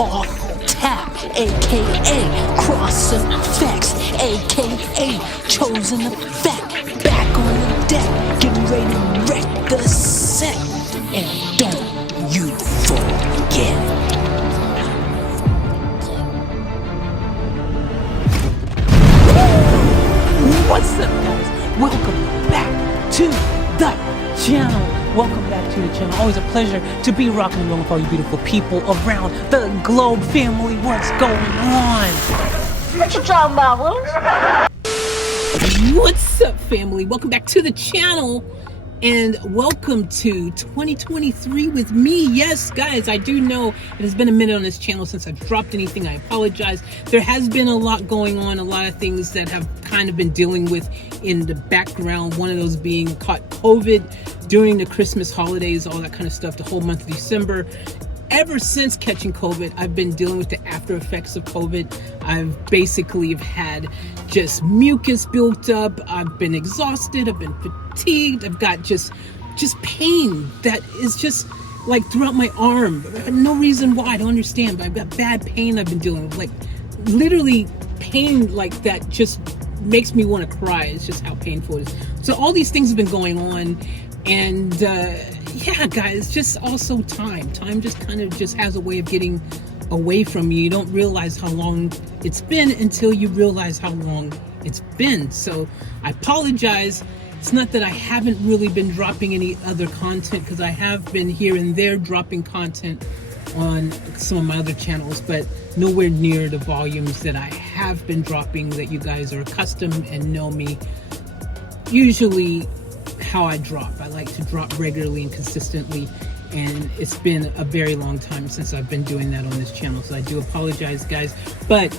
off tap, aka crossing facts, aka chosen effect. Back on the deck, getting ready to wreck the set. And don't you forget. What's up, guys? Welcome back to the channel. Welcome back to the channel. Always a pleasure to be rocking and rolling with all you beautiful people around the globe. Family, what's going on? What you talking about, Willis? What's up, family? Welcome back to the channel. And welcome to 2023 with me. Yes, guys, I do know it has been a minute on this channel since I've dropped anything. I apologize. There has been a lot going on, a lot of things that have kind of been dealing with in the background. One of those being caught COVID during the Christmas holidays, all that kind of stuff, the whole month of December. Ever since catching COVID, I've been dealing with the after effects of COVID. I've basically had just mucus built up. I've been exhausted. I've been fatigued. I've got just pain that is just like throughout my arm. No reason why, I don't understand, but I've got bad pain I've been dealing with. Like literally pain like that just makes me want to cry. It's just how painful it is. So all these things have been going on. And yeah, guys, just also time just kind of just has a way of getting away from you. You don't realize how long it's been until you realize how long it's been. So I apologize. It's not that I haven't really been dropping any other content, because I have been here and there dropping content on some of my other channels, but nowhere near the volumes that I have been dropping that you guys are accustomed and know me. Usually how I drop. I like to drop regularly and consistently, and it's been a very long time since I've been doing that on this channel, so I do apologize, guys. But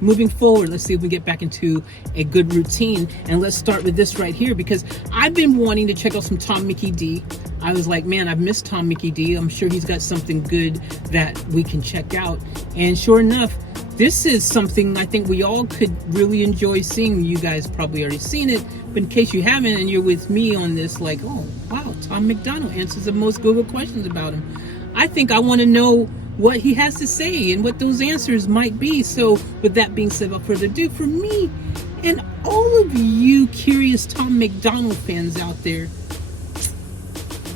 moving forward, let's see if we get back into a good routine, and let's start with this right here, because I've been wanting to check out some Tom Mickey D. I was like, man, I've missed Tom Mickey D. I'm sure he's got something good that we can check out, and sure enough, this is something I think we all could really enjoy seeing. You guys probably already seen it, but in case you haven't and you're with me on this, like, oh, wow, Tom MacDonald answers the most Google questions about him. I think I want to know what he has to say and what those answers might be. So with that being said, without further ado, for me and all of you curious Tom MacDonald fans out there,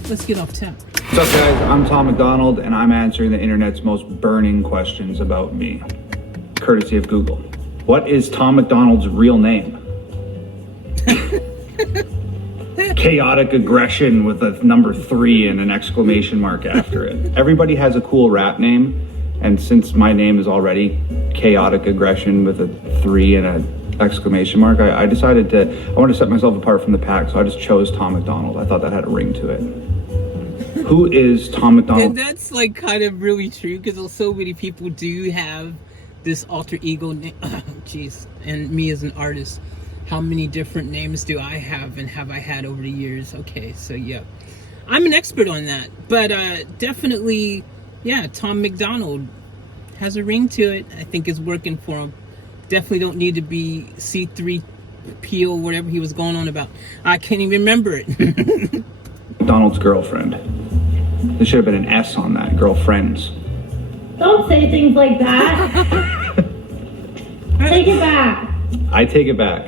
let's get off tap. What's up, guys? I'm Tom MacDonald, and I'm answering the internet's most burning questions about me, courtesy of Google. What is Tom MacDonald's real name? Chaotic aggression with a number 3 and an exclamation mark after it. Everybody has a cool rap name, and since my name is already chaotic aggression with a 3 and an exclamation mark, I decided I wanted to set myself apart from the pack, so I just chose Tom MacDonald. I thought that had a ring to it. Who is Tom MacDonald? And that's like kind of really true, because so many people do have this alter ego name. Jeez, and me as an artist, how many different names do I have and have I had over the years? Okay, so yeah, I'm an expert on that, but definitely, yeah, Tom MacDonald has a ring to it. I think it's working for him. Definitely don't need to be C3PO, whatever he was going on about. I can't even remember it. MacDonald's girlfriend. There should have been an S on that, girlfriends. Don't say things like that. Take it back. I take it back.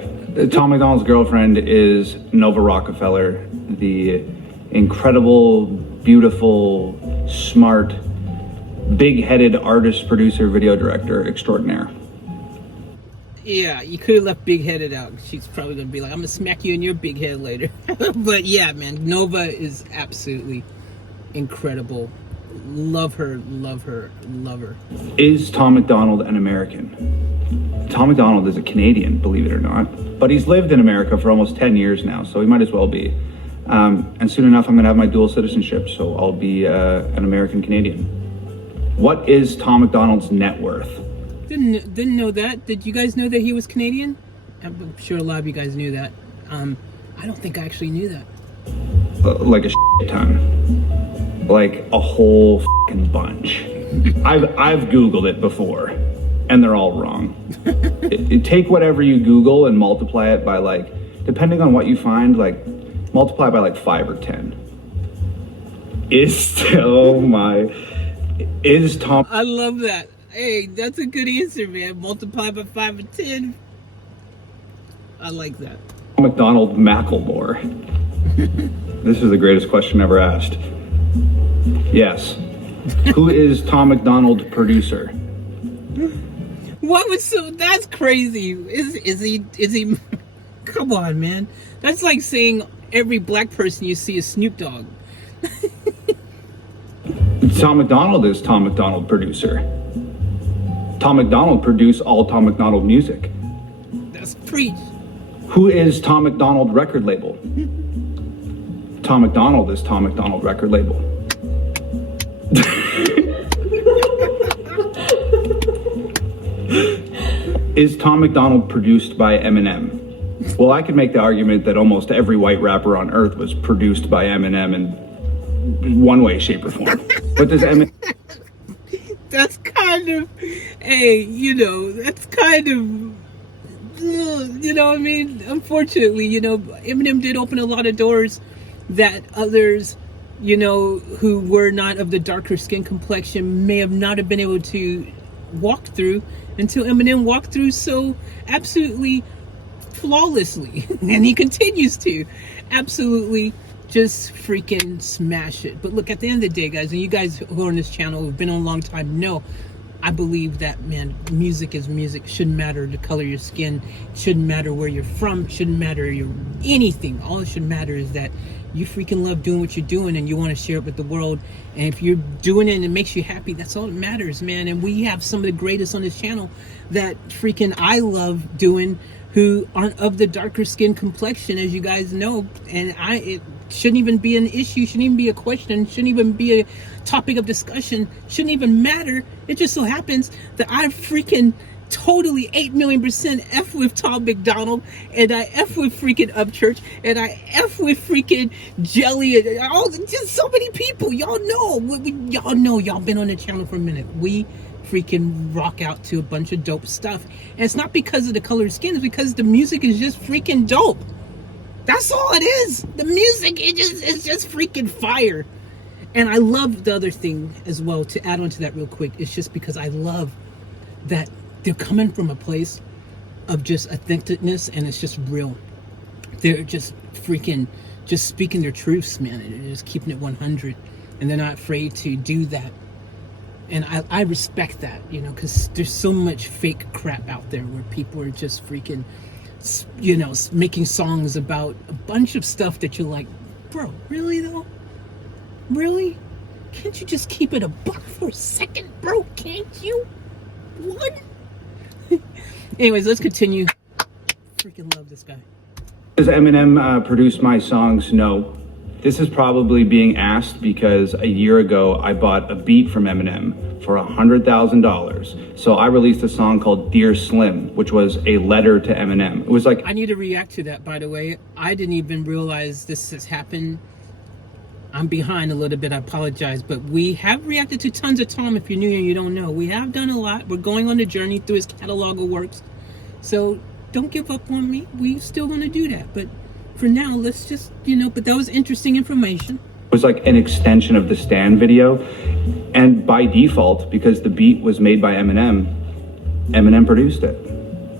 Tom MacDonald's girlfriend is Nova Rockefeller, the incredible, beautiful, smart, big-headed artist, producer, video director extraordinaire. Yeah, you could have left big-headed out. She's probably gonna be like, I'm gonna smack you in your big head later. But yeah, man, Nova is absolutely incredible. Love her, love her, love her. Is Tom MacDonald an American? Tom MacDonald is a Canadian, believe it or not. But he's lived in America for almost 10 years now, so he might as well be. And soon enough, I'm gonna have my dual citizenship, so I'll be an American Canadian. What is Tom MacDonald's net worth? Didn't know that. Did you guys know that he was Canadian? I'm sure a lot of you guys knew that. I don't think I actually knew that. Like a shit ton. Like a whole fucking bunch. I've Googled it before, and they're all wrong. Take whatever you Google and multiply it by, like, depending on what you find, like, multiply by like 5 or 10. Oh my. Is Tom I love that. Hey, that's a good answer, man. Multiply by 5 and 10. I like that. MacDonald Macklemore? This is the greatest question ever asked. Yes. Who is Tom MacDonald producer? What was so? That's crazy. Is he? Come on, man. That's like saying every black person you see is Snoop Dogg. Tom MacDonald is Tom MacDonald producer. Tom MacDonald produced all Tom MacDonald music. That's preach. Who is Tom MacDonald record label? Tom MacDonald is Tom MacDonald record label. Is Tom MacDonald produced by Eminem? Well, I could make the argument that almost every white rapper on earth was produced by Eminem in one way, shape, or form. But does Eminem... That's kind of, hey, that's kind of, you know what I mean? Unfortunately, Eminem did open a lot of doors that others, who were not of the darker skin complexion may have not have been able to walk through until Eminem walked through so absolutely flawlessly. And he continues to absolutely just freaking smash it. But look, at the end of the day, guys, and you guys who are on this channel who've been on a long time know, I believe that, man, music is music. Shouldn't matter the color of your skin. Shouldn't matter where you're from. Shouldn't matter anything. All it should matter is that you freaking love doing what you're doing and you want to share it with the world. And if you're doing it and it makes you happy, that's all that matters, man. And we have some of the greatest on this channel that freaking I love doing, who aren't of the darker skin complexion, as you guys know. And it shouldn't even be an issue, shouldn't even be a question, shouldn't even be a topic of discussion, shouldn't even matter. It just so happens that I freaking totally 8,000,000% F with Tom MacDonald, and I F with freaking Upchurch, and I F with freaking Jelly, and all, just so many people. Y'all know, y'all know, y'all been on the channel for a minute. We freaking rock out to a bunch of dope stuff. And it's not because of the color of skin, it's because the music is just freaking dope. That's all it is. The music, it's just freaking fire. And I love the other thing as well, to add on to that real quick, it's just because I love that they're coming from a place of just authenticness, and it's just real. They're just freaking just speaking their truths, man. They're just keeping it 100, and they're not afraid to do that. And I respect that, because there's so much fake crap out there where people are just freaking, making songs about a bunch of stuff that you're like, bro, really though? Really? Can't you just keep it a buck for a second, bro? Can't you? What? Anyways, let's continue. Freaking love this guy. Does Eminem produce my songs? No. This is probably being asked because a year ago I bought a beat from Eminem for $100,000. So I released a song called Dear Slim, which was a letter to Eminem. It was like... I need to react to that, by the way. I didn't even realize this has happened. I'm behind a little bit, I apologize, but we have reacted to tons of Tom. If you're new and you don't know, we have done a lot. We're going on the journey through his catalog of works. So don't give up on me. We still going to do that. But for now, let's just, but that was interesting information. It was like an extension of the Stan video. And by default, because the beat was made by Eminem, Eminem produced it.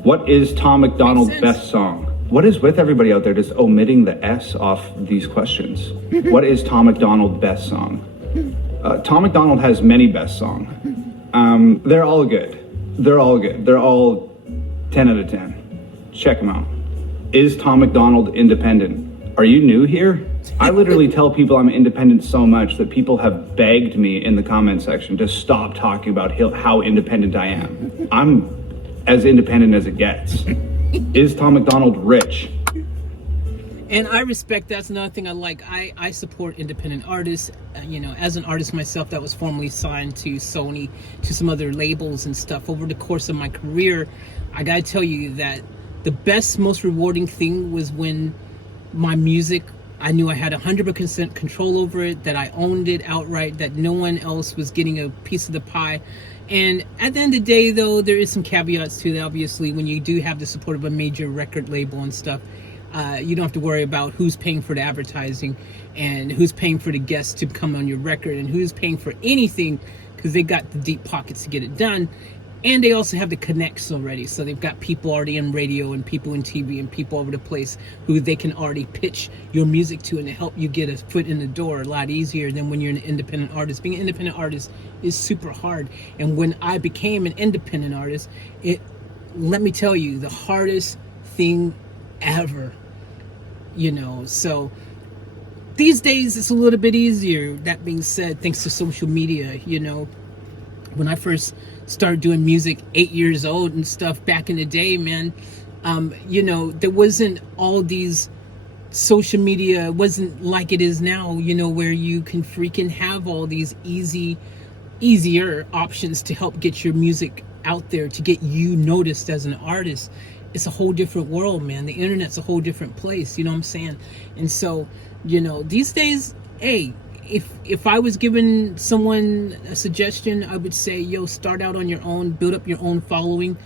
What is Tom MacDonald's best song? What is with everybody out there just omitting the S off these questions? What is Tom MacDonald's best song? Tom MacDonald has many best songs. They're all good. They're all good. They're all 10 out of 10. Check them out. Is Tom MacDonald independent? Are you new here? I literally tell people I'm independent so much that people have begged me in the comment section to stop talking about how independent I am. I'm as independent as it gets. Is Tom MacDonald rich? And I respect, that's another thing I like. I support independent artists. As an artist myself that was formerly signed to Sony, to some other labels and stuff over the course of my career, I gotta tell you that the best, most rewarding thing was when my music, I knew I had 100% control over it, that I owned it outright, that no one else was getting a piece of the pie. And at the end of the day, though, there is some caveats to that. Obviously, when you do have the support of a major record label and stuff, you don't have to worry about who's paying for the advertising and who's paying for the guests to come on your record and who's paying for anything, because they got the deep pockets to get it done. And they also have the connects already. So they've got people already in radio and people in TV and people over the place who they can already pitch your music to and to help you get a foot in the door a lot easier than when you're an independent artist. Being an independent artist is super hard. And when I became an independent artist, let me tell you, the hardest thing ever, you know. So these days it's a little bit easier. That being said, thanks to social media, you know. When I first started doing music 8 years old and stuff back in the day, man, you know, there wasn't all these social media. It wasn't like it is now, you know, where you can freaking have all these easier options to help get your music out there, to get you noticed as an artist. It's a whole different world, man. The internet's a whole different place, you know what I'm saying? And so, you know, these days, hey, if I was giving someone a suggestion, I would say, yo, start out on your own, build up your own following,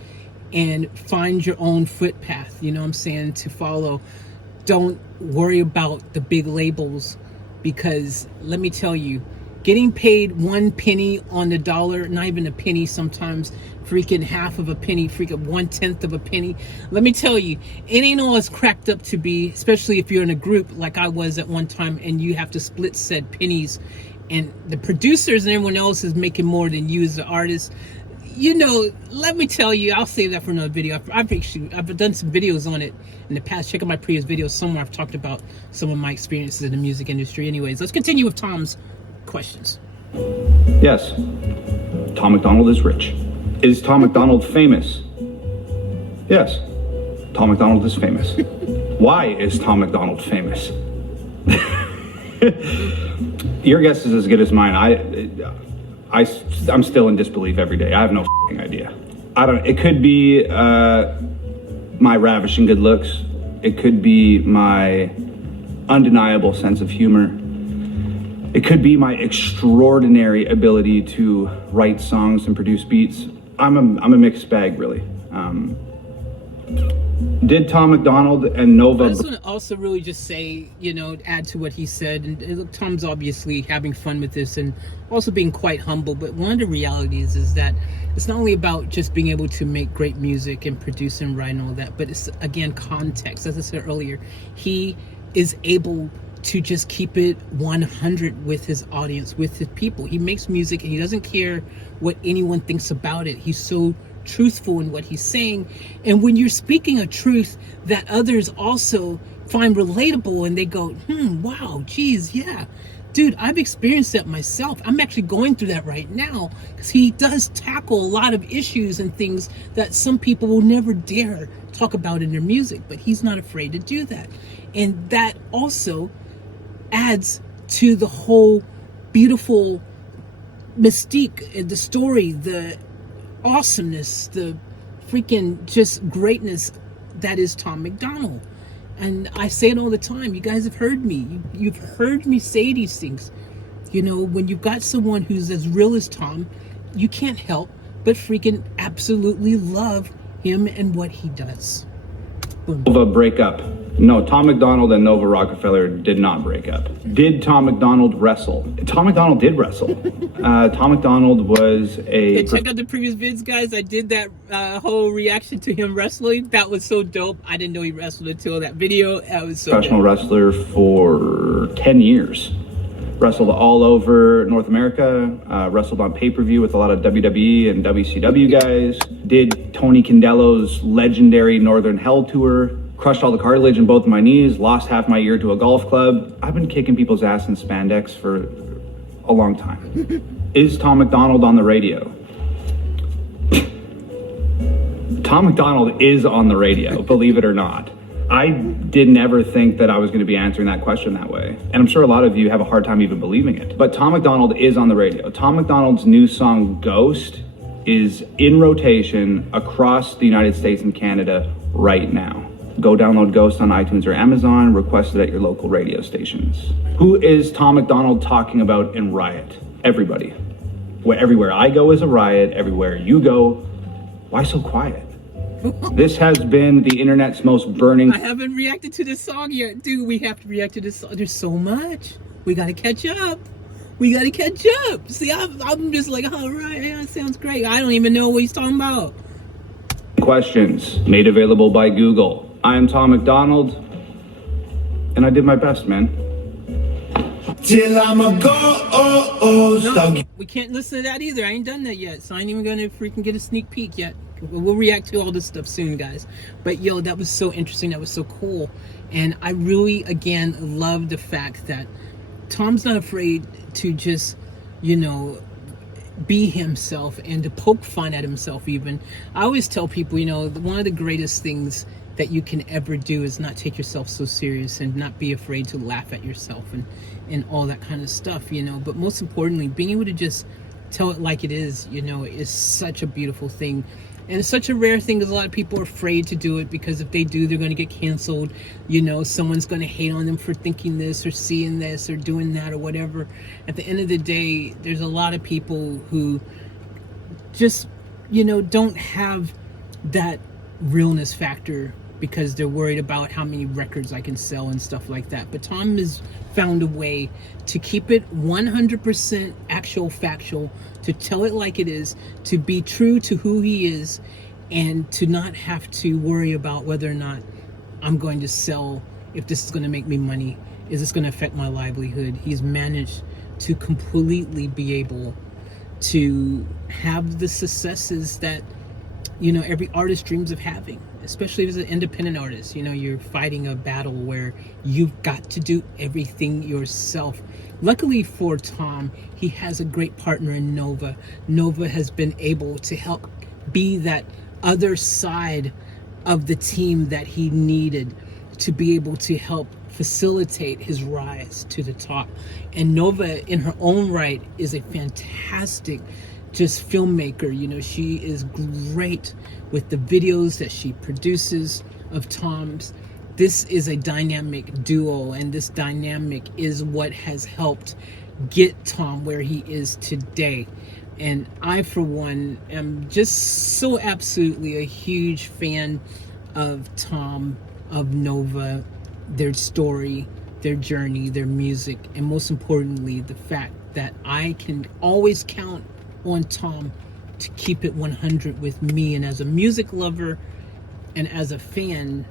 and find your own footpath, you know what I'm saying, to follow. Don't worry about the big labels, because let me tell you, getting paid 1 penny on the dollar, not even a penny sometimes, freaking half of a penny, freaking 1/10 of a penny. Let me tell you, it ain't all it's cracked up to be, especially if you're in a group like I was at one time and you have to split said pennies and the producers and everyone else is making more than you as the artist. You know, let me tell you, I'll save that for another video. I've done some videos on it in the past. Check out my previous videos somewhere. I've talked about some of my experiences in the music industry. Anyways, let's continue with Tom's questions. Yes, Tom MacDonald is rich. Is Tom MacDonald famous? Yes, Tom MacDonald is famous. Why is Tom MacDonald famous? Your guess is as good as mine. I'm still in disbelief every day. I have no f***ing idea. It could be my ravishing good looks. It could be my undeniable sense of humor. It could be my extraordinary ability to write songs and produce beats. I'm a mixed bag, really. Did Tom MacDonald and Nova... I just want to also really just say, you know, add to what he said. And look, Tom's obviously having fun with this and also being quite humble. But one of the realities is that it's not only about just being able to make great music and produce and write and all that, but it's, again, context. As I said earlier, he is able to just keep it 100 with his audience, with his people. He makes music and he doesn't care what anyone thinks about it. He's so truthful in what he's saying. And when you're speaking a truth that others also find relatable and they go, wow, geez, yeah. Dude, I've experienced that myself. I'm actually going through that right now, because he does tackle a lot of issues and things that some people will never dare talk about in their music, but he's not afraid to do that. And that also adds to the whole beautiful mystique, the story, the awesomeness, the freaking just greatness that is Tom MacDonald. And I say it all the time. You guys have heard me. You've heard me say these things. You know, when you've got someone who's as real as Tom, you can't help but freaking absolutely love him and what he does. Boom. Nova break up. No, Tom MacDonald and Nova Rockefeller did not break up. Did Tom MacDonald wrestle? Tom MacDonald did wrestle. Tom MacDonald was a... Yeah, check out the previous vids, guys. I did that whole reaction to him wrestling. That was so dope. I didn't know he wrestled until that video. That was so professional dope. Wrestler for 10 years. Wrestled all over North America. Wrestled on pay-per-view with a lot of WWE and WCW guys. Did Tony Condello's legendary Northern Hell Tour. Crushed all the cartilage in both of my knees, lost half my ear to a golf club. I've been kicking people's ass in spandex for a long time. Is Tom MacDonald on the radio? Tom MacDonald is on the radio, believe it or not. I didn't ever think that I was going to be answering that question that way. And I'm sure a lot of you have a hard time even believing it. But Tom MacDonald is on the radio. Tom MacDonald's new song, Ghost, is in rotation across the United States and Canada right now. Go download Ghost on iTunes or Amazon, request it at your local radio stations. Who is Tom MacDonald talking about in Riot? Everybody. Everywhere I go is a riot, everywhere you go. Why so quiet? This has been the internet's most burning... I haven't reacted to this song yet. Dude, we have to react to this song. There's so much. We gotta catch up. We gotta catch up. See, I'm just like, all right, yeah, that sounds great. I don't even know what he's talking about. Questions made available by Google. I am Tom MacDonald, and I did my best, man. Till I'm a ghost. No, we can't listen to that either. I ain't done that yet, so I ain't even gonna freaking get a sneak peek yet. We'll react to all this stuff soon, guys. But yo, that was so interesting. That was so cool. And I really, again, love the fact that Tom's not afraid to just, you know, be himself and to poke fun at himself even. I always tell people, you know, one of the greatest things that you can ever do is not take yourself so serious and not be afraid to laugh at yourself and all that kind of stuff, you know. But most importantly, being able to just tell it like it is, you know, is such a beautiful thing. And it's such a rare thing because a lot of people are afraid to do it because if they do, they're going to get canceled. You know, someone's going to hate on them for thinking this or seeing this or doing that or whatever. At the end of the day, there's a lot of people who just, you know, don't have that realness factor because they're worried about how many records I can sell and stuff like that. But Tom has found a way to keep it 100% actual factual, to tell it like it is, to be true to who he is, and to not have to worry about whether or not I'm going to sell, if this is going to make me money, is this going to affect my livelihood. He's managed to completely be able to have the successes that, you know, every artist dreams of having, especially as an independent artist. You know, you're fighting a battle where you've got to do everything yourself. Luckily for Tom, he has a great partner in Nova. Nova has been able to help be that other side of the team that he needed to be able to help facilitate his rise to the top. And Nova, in her own right, is a fantastic just filmmaker. You know, she is great with the videos that she produces of Tom's. This is a dynamic duo, and this dynamic is what has helped get Tom where he is today. And I, for one, am just so absolutely a huge fan of Tom, of Nova, their story, their journey, their music, and most importantly, the fact that I can always count on Tom to keep it 100 with me. And as a music lover and as a fan,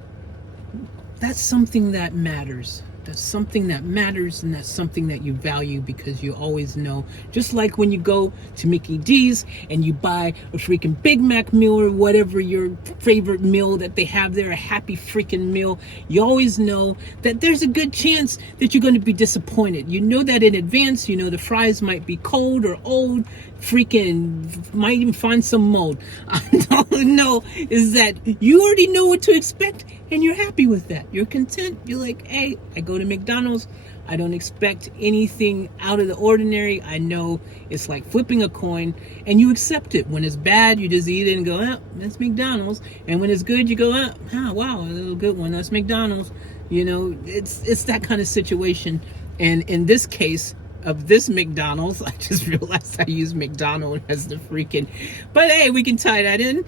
that's something that matters. That's something that matters, and that's something that you value because you always know. Just like when you go to Mickey D's and you buy a freaking Big Mac meal or whatever your favorite meal that they have there, a happy freaking meal, you always know that there's a good chance that you're going to be disappointed. You know that in advance. You know the fries might be cold or old, freaking might even find some mold. I don't know, is that you already know what to expect and you're happy with that. You're content. You're like, hey, I go to McDonald's. I don't expect anything out of the ordinary. I know it's like flipping a coin, and you accept it. When it's bad, you just eat it and go, oh, that's McDonald's. And when it's good, you go, oh, wow, a little good one. That's McDonald's. You know, it's that kind of situation. And in this case of this McDonald's, I just realized I used McDonald as the freaking, but hey, we can tie that in.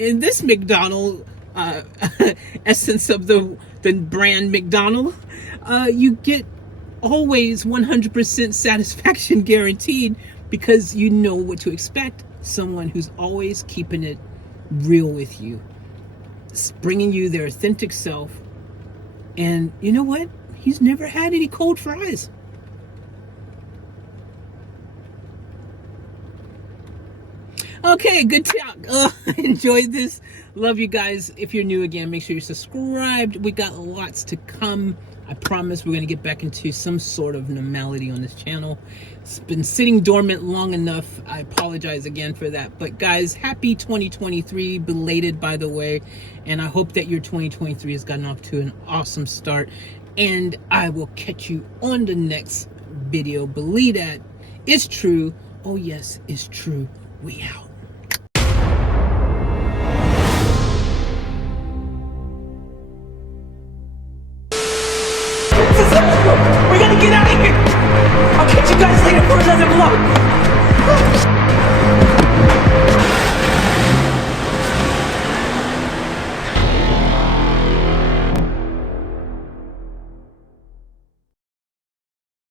In this McDonald essence of the brand McDonald, you get always 100% satisfaction guaranteed because you know what to expect. Someone who's always keeping it real with you, bringing you their authentic self. And you know what? He's never had any cold fries. Okay, good talk. Enjoyed this. Love you guys. If you're new again, make sure you're subscribed. We got lots to come. I promise we're going to get back into some sort of normality on this channel. It's been sitting dormant long enough. I apologize again for that. But guys, happy 2023, belated by the way. And I hope that your 2023 has gotten off to an awesome start. And I will catch you on the next video. Believe that. It's true. Oh yes, it's true. We out. We gotta get out of here! I'll catch you guys later for another vlog!